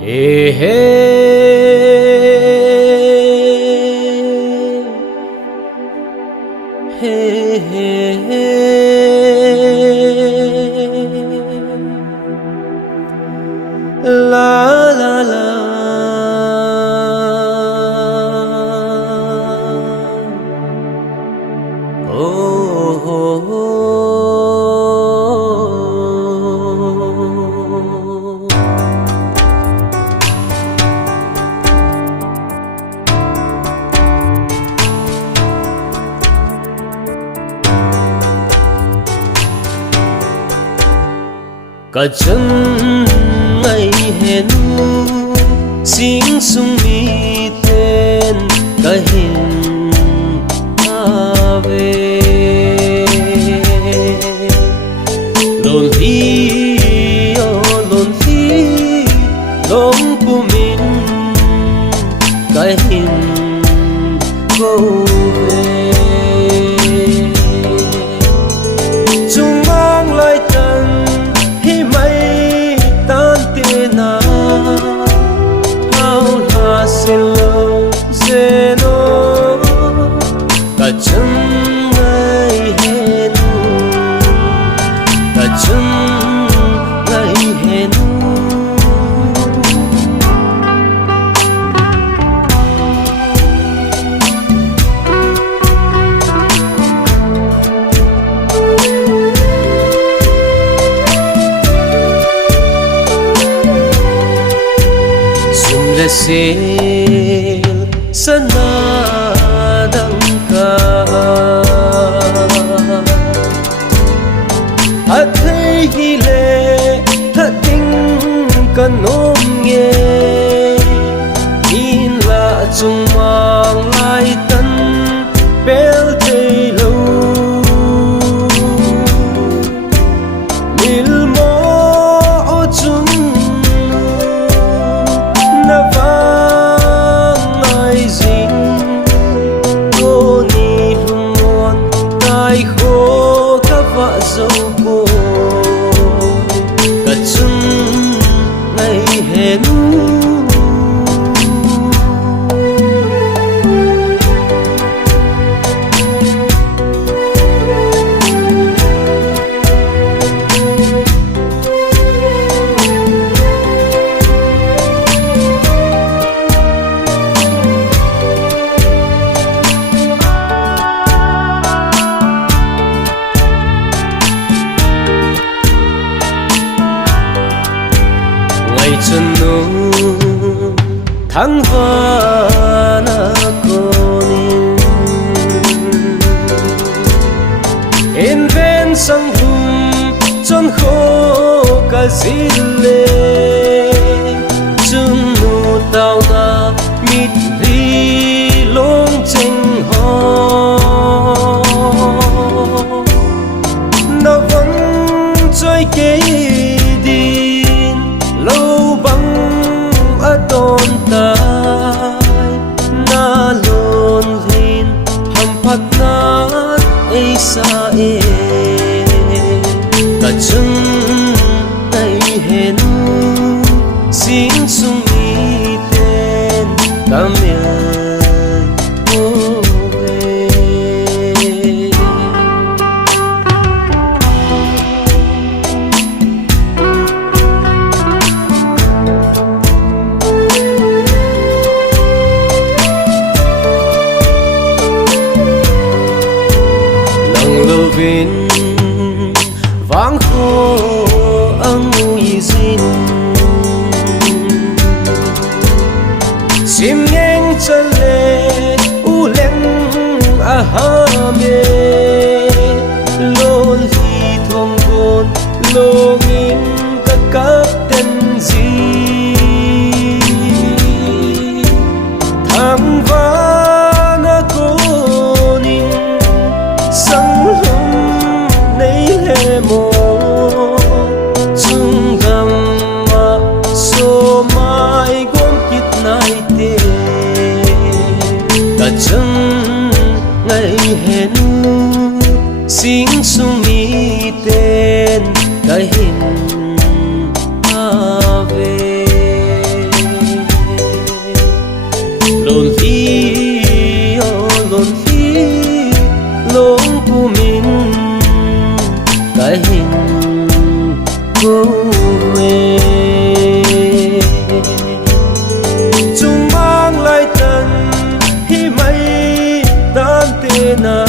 Hey, hey, hey, hey, la la la. Oh, oh, oh. Cả chân ngày hẹn xin sung mi tên cả hình về lồn thi lồn thi lông của mình cả hình go về chung mang lại tận Hello, Zeno, cả chân ngày hẹn, cả chân ngày hẹn. Sum le se sana dangka at hay hile at ting kanom nge in la chung mang lai tan bel thei lo mil mo o chung na va dấu cô cả chân ngày hẹn chân nô thăng hoa na con in ven sang hum chân khô cả zile chung nu tao na mít ri long chênh ho na vẫn chơi kế tôn tai na lon lin ham phat na ei sa e cả chân ngày hẹn xin sung mi tên cảm ơn về vin vang khô ang uy zin sim ngang chân lệ u leng a ha me lon hi thong gon long in ka kap ten zi tham va na ko ning sang mo chung gam ma so mai gom kit nai te cả chân ngày hẹn xin sung mi tên cái hình về lại hình vô về chung mang lại tần hi mây tan tê na